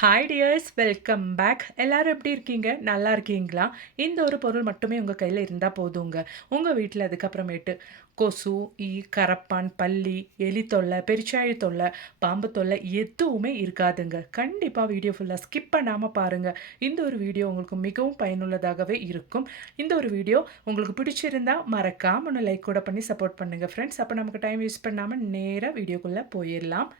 Hi tears, welcome back. எல்லாரும் எப்படி இருக்கீங்க? நல்லா இருக்கீங்களா? இந்த ஒரு பொருள் மட்டுமே உங்கள் கையில் இருந்தால் போதுங்க. உங்கள் வீட்டில் அதுக்கப்புறமேட்டு கொசு, ஈ, கரப்பான், பல்லி, எலி தொல்லை, பெருச்சாழி தொல்லை, பாம்பு தொல்லை எதுவுமே இருக்காதுங்க. கண்டிப்பாக வீடியோ ஃபுல்லாக ஸ்கிப் பண்ணாமல் பாருங்கள். இந்த ஒரு வீடியோ உங்களுக்கு மிகவும் பயனுள்ளதாகவே இருக்கும். இந்த ஒரு வீடியோ உங்களுக்கு பிடிச்சிருந்தா மறக்காம ஒன்று லைக் கூட பண்ணி சப்போர்ட் பண்ணுங்கள் ஃப்ரெண்ட்ஸ். அப்போ நமக்கு டைம் வேஸ்ட் பண்ணாமல் நேராக வீடியோக்குள்ளே போயிடலாம்.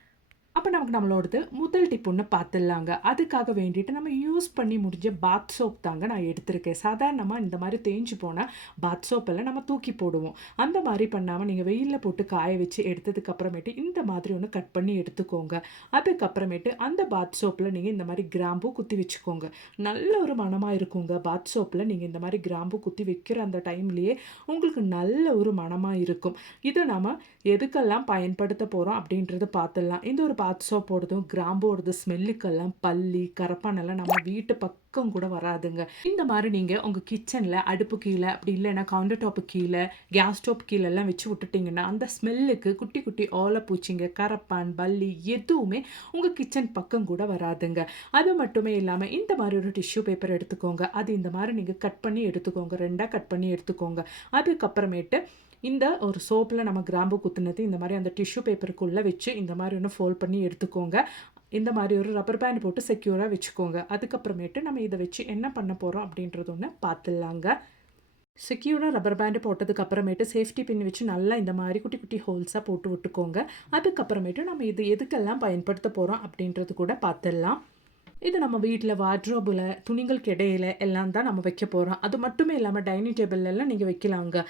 அப்போ நமக்கு நம்மளோடது முதல் டிப் ஒன்று பார்த்துடலாங்க. அதுக்காக வேண்டிட்டு நம்ம யூஸ் பண்ணி முடிஞ்ச பாத் சோப் தாங்க நான் எடுத்திருக்கேன். சாதாரணமாக இந்த மாதிரி தேஞ்சு போனால் பாத் சோப்பெல்லாம் நம்ம தூக்கி போடுவோம். அந்த மாதிரி பண்ணாமல் நீங்கள் வெயிலில் போட்டு காய வச்சு எடுத்ததுக்கு அப்புறமேட்டு இந்த மாதிரி ஒன்று கட் பண்ணி எடுத்துக்கோங்க. அதுக்கப்புறமேட்டு அந்த பாத் சோப்பில் நீங்கள் இந்த மாதிரி கிராம்பு குத்தி வச்சுக்கோங்க. நல்ல ஒரு மணமாக இருக்குங்க. பாத் சோப்பில் நீங்கள் இந்த மாதிரி கிராம்பு குத்தி வைக்கிற அந்த டைம்லேயே உங்களுக்கு நல்ல ஒரு மணமாக இருக்கும். இதை நம்ம எதுக்கெல்லாம் பயன்படுத்த போகிறோம் அப்படின்றத பார்த்துடலாம். இந்த ஒரு பாத் சோப்போடதும் கிராம்போடது ஸ்மெல்லுக்கெல்லாம் பல்லி, கரப்பானெல்லாம் நம்ம வீட்டு பக்கம் கூட வராதுங்க. இந்த மாதிரி நீங்கள் உங்கள் கிச்சனில் அடுப்பு கீழே, அப்படி இல்லைன்னா கவுண்டர் டாப்பு கீழே, கேஸ் ஸ்டோப் கீழெல்லாம் வச்சு விட்டுட்டிங்கன்னா அந்த ஸ்மெல்லுக்கு குட்டி குட்டி ஓலைப்பூச்சிங்க, கரப்பான், பல்லி எதுவுமே உங்கள் கிச்சன் பக்கம் கூட வராதுங்க. அது மட்டுமே இல்லாமல் இந்த மாதிரி ஒரு டிஷ்யூ பேப்பர் எடுத்துக்கோங்க. அது இந்த மாதிரி நீங்கள் கட் பண்ணி எடுத்துக்கோங்க. 2ஆக கட் பண்ணி எடுத்துக்கோங்க. அதுக்கப்புறமேட்டு இந்த ஒரு சோப்பில் நம்ம கிராம்பு குத்துனது இந்த மாதிரி அந்த டிஷ்யூ பேப்பருக்குள்ளே வச்சு இந்த மாதிரி ஒன்று ஃபோல்ட் பண்ணி எடுத்துக்கோங்க. இந்த மாதிரி ஒரு ரப்பர் பேண்ட் போட்டு செக்யூராக வச்சுக்கோங்க. அதுக்கப்புறமேட்டு நம்ம இதை வச்சு என்ன பண்ண போகிறோம் அப்படின்றது ஒன்று பார்த்துடலாங்க. செக்யூராக ரப்பர் பேண்டு போட்டதுக்கு அப்புறமேட்டு சேஃப்டி பின் வச்சு நல்லா இந்த மாதிரி குட்டி குட்டி ஹோல்ஸாக போட்டு விட்டுக்கோங்க. அதுக்கப்புறமேட்டு நம்ம இது எதுக்கெல்லாம் பயன்படுத்த போகிறோம் அப்படின்றது கூட பார்த்துடலாம். இது நம்ம வீட்டில் வார்ட்ரோபில் துணிகளுக்கு இடையில எல்லாம் தான் நம்ம வைக்க போகிறோம். அது மட்டுமே இல்லாமல் டைனிங் டேபிள்லாம் நீங்கள் வைக்கலாங்க.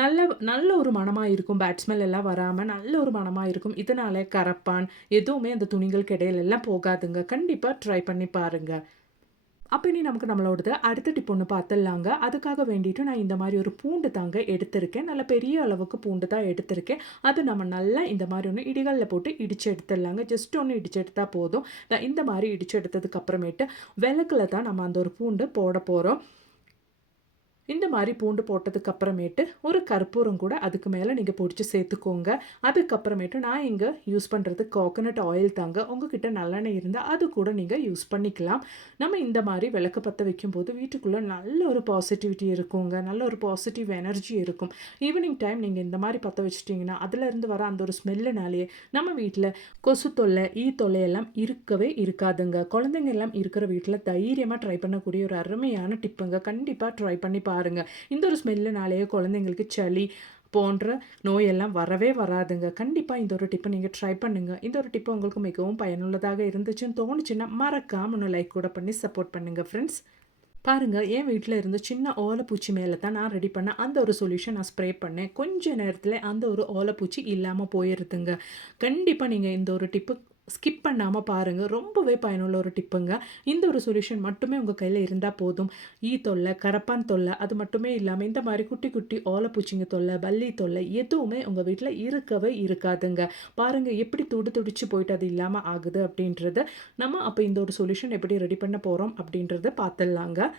நல்ல நல்ல ஒரு மணமாக இருக்கும். பேட் ஸ்மெல் எல்லாம் வராமல் நல்ல ஒரு மணமாக இருக்கும். இதனால கரப்பான் எதுவுமே அந்த துணிகளுக்கு இடையில எல்லாம் போகாதுங்க. கண்டிப்பாக ட்ரை பண்ணி பாருங்கள். அப்போ இனி நமக்கு நம்மளோடது அடுத்த டிப் ஒன்று பார்த்துடலாங்க. அதுக்காக வேண்டிட்டு நான் இந்த மாதிரி ஒரு பூண்டு தாங்க எடுத்திருக்கேன். நல்ல பெரிய அளவுக்கு பூண்டு தான் எடுத்திருக்கேன். அது நம்ம நல்லா இந்த மாதிரி ஒன்று இடிகளில் போட்டு இடித்து எடுத்துடலாங்க. ஜஸ்ட் ஒன்று இடித்து எடுத்தால் போதும். இந்த மாதிரி இடித்து எடுத்ததுக்கு அப்புறமேட்டு விளக்குல தான் நம்ம அந்த ஒரு பூண்டு போட போகிறோம். இந்த மாதிரி பூண்டு போட்டதுக்கு அப்புறமேட்டு ஒரு கற்பூரம் கூட அதுக்கு மேலே நீங்கள் பொடிச்சு சேர்த்துக்கோங்க. அதுக்கப்புறமேட்டு நான் இங்கே யூஸ் பண்ணுறது கோகனட் ஆயில் தாங்க. உங்ககிட்ட நல்லெண்ணெய் இருந்தால் அது கூட நீங்கள் யூஸ் பண்ணிக்கலாம். நம்ம இந்த மாதிரி விளக்கு பற்ற வைக்கும்போது வீட்டுக்குள்ளே நல்ல ஒரு பாசிட்டிவிட்டி இருக்குங்க. நல்ல ஒரு பாசிட்டிவ் எனர்ஜி இருக்கும். ஈவினிங் டைம் நீங்கள் இந்த மாதிரி பற்ற வச்சிட்டிங்கன்னா அதுலேருந்து வர அந்த ஒரு ஸ்மெல்லுனாலேயே நம்ம வீட்டில் கொசு தொல்லை, ஈ தொல்லை எல்லாம் இருக்கவே இருக்காதுங்க. குழந்தைங்க எல்லாம் இருக்கிற வீட்டில் தைரியமாக ட்ரை பண்ணக்கூடிய ஒரு அருமையான டிப்புங்க. கண்டிப்பாக ட்ரை பண்ணி பாருங்கள். இந்த ஒரு ஸ்மெல்லுனாலேயே குழந்தைங்களுக்கு சளி போன்ற நோயெல்லாம் வரவே வராதுங்க. கண்டிப்பாக இந்த ஒரு டிப்பை நீங்கள் ட்ரை பண்ணுங்கள். இந்த ஒரு டிப்பு உங்களுக்கு மிகவும் பயனுள்ளதாக இருந்துச்சுன்னு தோணுச்சுன்னா மறக்காம ஒன்று லைக் கூட பண்ணி சப்போர்ட் பண்ணுங்கள் ஃப்ரெண்ட்ஸ். பாருங்கள், என் வீட்டில் இருந்து சின்ன ஓலைப்பூச்சி மேலே தான் நான் ரெடி பண்ண அந்த ஒரு சொல்யூஷன் நான் ஸ்ப்ரே பண்ணேன். கொஞ்ச நேரத்தில் அந்த ஒரு ஓலைப்பூச்சி இல்லாமல் போயிருதுங்க. கண்டிப்பாக நீங்கள் இந்த ஒரு டிப்பு ஸ்கிப் பண்ணாமல் பாருங்கள். ரொம்பவே பயனுள்ள ஒரு டிப்புங்க. இந்த ஒரு சொல்யூஷன் மட்டுமே உங்கள் கையில் இருந்தால் போதும். ஈ தொல்லை, கரப்பான் தொல்லை அது மட்டுமே இல்லாமல் இந்த மாதிரி குட்டி குட்டி ஓலைப்பூச்சிங்க தொல்லை, பல்லி தொல்லை எதுவுமே உங்கள் வீட்டில் இருக்கவே இருக்காதுங்க. பாருங்கள் எப்படி துடிச்சு போயிட்டு அது இல்லாமல் ஆகுது அப்படின்றத நம்ம அப்போ இந்த ஒரு சொல்யூஷன் எப்படி ரெடி பண்ண போகிறோம் அப்படின்றத பார்த்துடலாங்க.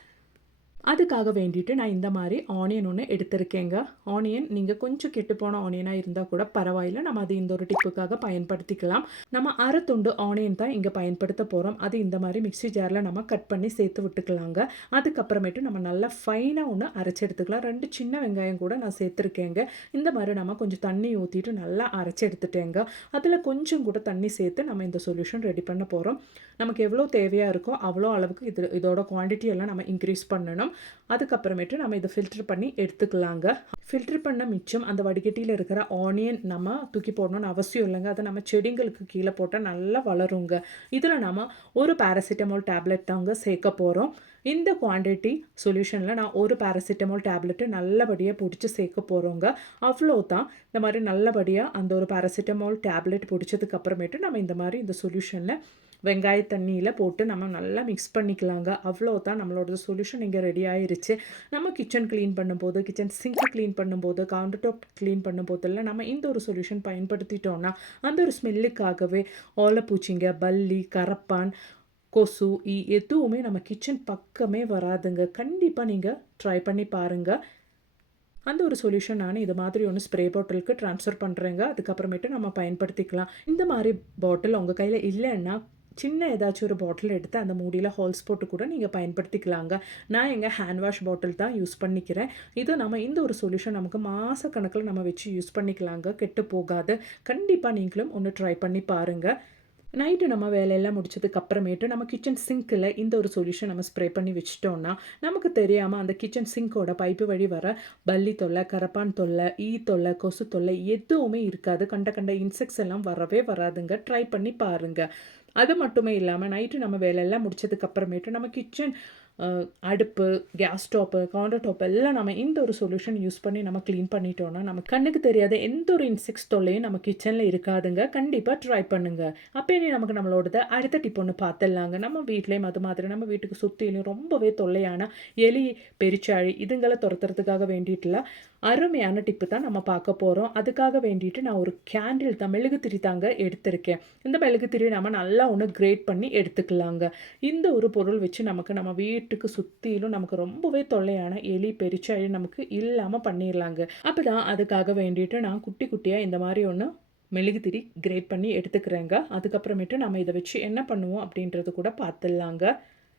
அதுக்காக வேண்டிட்டு நான் இந்த மாதிரி ஆனியன் ஒன்று எடுத்திருக்கேங்க. ஆனியன் நீங்கள் கொஞ்சம் கெட்டுப்போன ஆனியனாக இருந்தால் கூட பரவாயில்லை. நம்ம அது இந்த ஒரு டிப்புக்காக பயன்படுத்திக்கலாம். நம்ம அரை துண்டு ஆனியன் தான் இங்கே பயன்படுத்த போகிறோம். அது இந்த மாதிரி மிக்ஸி ஜாரில் நம்ம கட் பண்ணி சேர்த்து விட்டுக்கலாங்க. அதுக்கப்புறமேட்டு நம்ம நல்லா ஃபைனாக ஒன்று அரைச்சி எடுத்துக்கலாம். 2 சின்ன வெங்காயம் கூட நான் சேர்த்துருக்கேங்க. இந்த மாதிரி நம்ம கொஞ்சம் தண்ணி ஊற்றிட்டு நல்லா அரைச்சி எடுத்துட்டேங்க. அதில் கொஞ்சம் கூட தண்ணி சேர்த்து நம்ம இந்த சொல்யூஷன் ரெடி பண்ண போகிறோம். நமக்கு எவ்வளோ தேவையாக இருக்கோ அவ்வளோ அளவுக்கு இதோட குவான்டிட்டி எல்லாம் நம்ம இன்க்ரீஸ் பண்ணணும். அதுக்கப்புறமேட்டு நம்ம இதை ஃபில்டர் பண்ணி எடுத்துக்கலாங்க. ஃபில்டர் பண்ண மிச்சம் அந்த வடிகட்டியில் இருக்கிற ஆனியன் நம்ம தூக்கி போடணும்னு அவசியம் இல்லைங்க. அதை நம்ம செடிங்களுக்கு கீழே போட்டால் நல்லா வளருங்க. இதில் நம்ம ஒரு பேராசிட்டமால் டேப்லெட் தாங்க சேர்க்க போகிறோம். இந்த குவான்டிட்டி சொல்யூஷனில் நான் ஒரு பேராசிட்டமால் டேப்லெட்டு நல்லபடியாக பிடிச்சி சேர்க்க போகிறோங்க. அவ்வளோதான். இந்த மாதிரி நல்லபடியாக அந்த ஒரு பேராசிட்டமால் டேப்லெட் பிடிச்சதுக்கு அப்புறமேட்டு நம்ம இந்த மாதிரி இந்த சொல்யூஷனில் வெங்காய தண்ணியில் போட்டு நம்ம நல்லா மிக்ஸ் பண்ணிக்கலாங்க. அவ்வளோதான், நம்மளோட சொல்யூஷன் இங்கே ரெடி ஆயிருச்சு. நம்ம கிச்சன் க்ளீன் பண்ணும்போது, கிச்சன் சிங்க் க்ளீன் பண்ணும்போது, கவுண்டர் டாப் க்ளீன் பண்ணும்போதெல்லாம் நம்ம இந்த ஒரு சொல்யூஷன் பயன்படுத்திட்டோம்னா அந்த ஒரு ஸ்மெல்லுக்காகவே ஓலைப்பூச்சிங்க, பல்லி, கரப்பான், கொசு, எதுவுமே நம்ம கிச்சன் பக்கமே வராதுங்க. கண்டிப்பாக நீங்கள் ட்ரை பண்ணி பாருங்கள். அந்த ஒரு சொல்யூஷன் நான் இது மாதிரி ஒன்று ஸ்ப்ரே பாட்டிலுக்கு ட்ரான்ஸ்ஃபர் பண்ணுறேங்க. அதுக்கப்புறமேட்டு நம்ம பயன்படுத்திக்கலாம். இந்த மாதிரி பாட்டில் உங்கள் கையில் இல்லைன்னா சின்ன ஏதாச்சும் ஒரு பாட்டில் எடுத்து அந்த மூடியில் ஹோல்ஸ் போட்டு கூட நீங்கள் பயன்படுத்திக்கலாங்க. நான் எங்கள் ஹேண்ட் வாஷ் பாட்டில் தான் யூஸ் பண்ணிக்கிறேன். இது நம்ம இந்த ஒரு சொல்யூஷன் நமக்கு மாதக்கணக்கில் நம்ம வச்சு யூஸ் பண்ணிக்கலாங்க, கெட்டு போகாது. கண்டிப்பாக நீங்களும் ஒன்று ட்ரை பண்ணி பாருங்கள். நைட்டு நம்ம வேலையெல்லாம் முடிச்சதுக்கு அப்புறமேட்டு நம்ம கிச்சன் சிங்க்கில் இந்த ஒரு சொல்யூஷன் நம்ம ஸ்ப்ரே பண்ணி வச்சிட்டோம்னா, நமக்கு தெரியாமல் அந்த கிச்சன் சிங்க்கோட பைப்பு வழி வர பல்லி தொல்லை, கரப்பான் தொல்லை, ஈ தொல்லை, கொசு தொல்லை எதுவுமே இருக்காது. கண்ட கண்ட இன்செக்ட்ஸ் எல்லாம் வரவே வராதுங்க. ட்ரை பண்ணி பாருங்கள். அது மட்டுமே இல்லாமல் நைட்டு நம்ம வேலையெல்லாம் முடிச்சதுக்கு அப்புறமேட்டு நம்ம கிச்சன் அடுப்பு, கேஸ் ஸ்டவ்வு, கவுண்டர் டாப் எல்லாம் நம்ம இந்த ஒரு சொல்யூஷன் யூஸ் பண்ணி நம்ம க்ளீன் பண்ணிட்டோம்னா, நம்ம கண்ணுக்கு தெரியாத எந்த ஒரு இன்செக்ட்ஸ் தொல்லையும் நம்ம கிச்சனில் இருக்காதுங்க. கண்டிப்பாக ட்ரை பண்ணுங்க. அப்போ இனி நமக்கு நம்மளோடது அடுத்த டிப் ஒன்று பார்த்துடலாங்க. நம்ம வீட்லேயும் அது மாதிரி நம்ம வீட்டுக்கு சுற்றிலையும் ரொம்பவே தொல்லையான எலி, பெருச்சாழி இதுங்களை துரத்துறதுக்காக வேண்டிட்டுல அருமையான டிப்பு தான் நம்ம பார்க்க போகிறோம். அதுக்காக வேண்டிட்டு நான் ஒரு கேண்டில் தான், மெழுகுத்திரி தாங்க எடுத்திருக்கேன். இந்த மெழுகுத்திரி நம்ம நல்லா ஒன்று கிரேட் பண்ணி எடுத்துக்கலாங்க. இந்த ஒரு பொருள் வச்சு நமக்கு நம்ம வீட்டுக்கு சுற்றிலும் நமக்கு ரொம்பவே தொல்லையான எலி, பெருச்சாழி நமக்கு இல்லாமல் பண்ணிடலாங்க. அப்போ தான் அதுக்காக வேண்டிட்டு நான் குட்டி குட்டியாக இந்த மாதிரி ஒன்று மெழுகுத்திரி கிரேட் பண்ணி எடுத்துக்கிறேங்க. அதுக்கப்புறமேட்டு நம்ம இதை வச்சு என்ன பண்ணுவோம் அப்படின்றது கூட பார்த்துடலாங்க.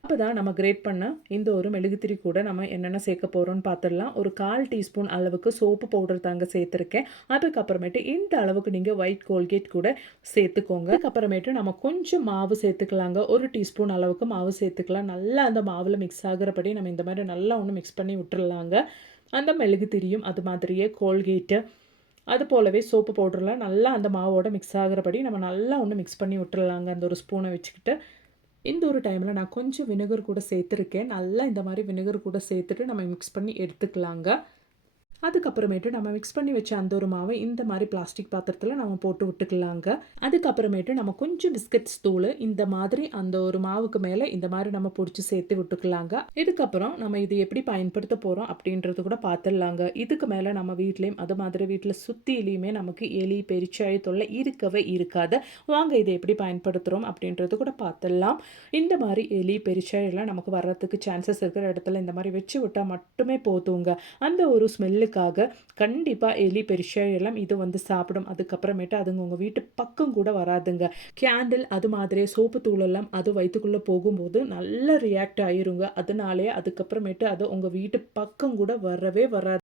அப்போ தான் நம்ம கிரேட் பண்ண இந்த ஒரு மெழுகுத்திரி கூட நம்ம என்னென்ன சேர்க்க போகிறோம்னு பார்த்துடலாம். ஒரு 1/4 டீஸ்பூன் அளவுக்கு சோப்பு பவுடர் தாங்க சேர்த்துருக்கேன். அதுக்கப்புறமேட்டு இந்த அளவுக்கு நீங்கள் ஒயிட் கோல்கேட் கூட சேர்த்துக்கோங்க. அதுக்கப்புறமேட்டு நம்ம கொஞ்சம் மாவு சேர்த்துக்கலாங்க. 1 டீஸ்பூன் அளவுக்கு மாவு சேர்த்துக்கலாம். நல்லா அந்த மாவில் மிக்ஸ் ஆகிறபடி நம்ம இந்த மாதிரி நல்லா ஒன்று மிக்ஸ் பண்ணி விட்டுறலாங்க. அந்த மெழுகுத்திரியும் அது மாதிரியே கோல்கேட்டு அது போலவே சோப்பு பவுடர்லாம் நல்லா அந்த மாவோட மிக்ஸ் ஆகிறபடி நம்ம நல்லா ஒன்று மிக்ஸ் பண்ணி விட்டுறலாங்க அந்த ஒரு ஸ்பூனை வச்சுக்கிட்டு. இந்த ஒரு டைமில் நான் கொஞ்சம் விnegar கூட சேர்த்துருக்கேன். நல்லா இந்த மாதிரி விnegar கூட சேர்த்துட்டு நம்ம மிக்ஸ் பண்ணி எடுத்துக்கலாங்க. அதுக்கப்புறமேட்டு நம்ம மிக்ஸ் பண்ணி வச்ச அந்த ஒரு மாவை இந்த மாதிரி பிளாஸ்டிக் பாத்திரத்தில் நம்ம போட்டு விட்டுக்கலாங்க. அதுக்கப்புறமேட்டு நம்ம கொஞ்சம் பிஸ்கட்ஸ் தூள் இந்த மாதிரி அந்த ஒரு மாவுக்கு மேலே இந்த மாதிரி நம்ம பொடிச்சு சேர்த்து விட்டுக்கலாங்க. இதுக்கப்புறம் நம்ம இது எப்படி பயன்படுத்த போகிறோம் அப்படின்றது கூட பார்த்துடலாங்க. இதுக்கு மேலே நம்ம வீட்லேயும் அது மாதிரி வீட்டில் சுற்றிலையுமே நமக்கு எலி, பெருச்சாழி தொல்லை இருக்கவே இருக்காது. வாங்க இதை எப்படி பயன்படுத்துகிறோம் அப்படின்றது கூட பார்த்துடலாம். இந்த மாதிரி எலி, பெருச்சாழிலாம் நமக்கு வர்றதுக்கு சான்சஸ் இருக்கிற இடத்துல இந்த மாதிரி வச்சு விட்டால் மட்டுமே போதுங்க. அந்த ஒரு ஸ்மெல்லுக்காக கண்டிப்பாக எலி, பெருச்சாழி எல்லாம் இது வந்து சாப்பிடும். அதுக்கப்புறமேட்டு அதுங்க உங்கள் வீட்டு பக்கம் கூட வராதுங்க. கேண்டில் அது மாதிரியே சோப்பு தூளெல்லாம் அது வயிற்றுக்குள்ளே போகும்போது நல்லா ரியாக்ட் ஆயிருங்க. அதனாலே அதுக்கப்புறமேட்டு அது உங்கள் வீட்டு பக்கம் கூட வரவே வராது.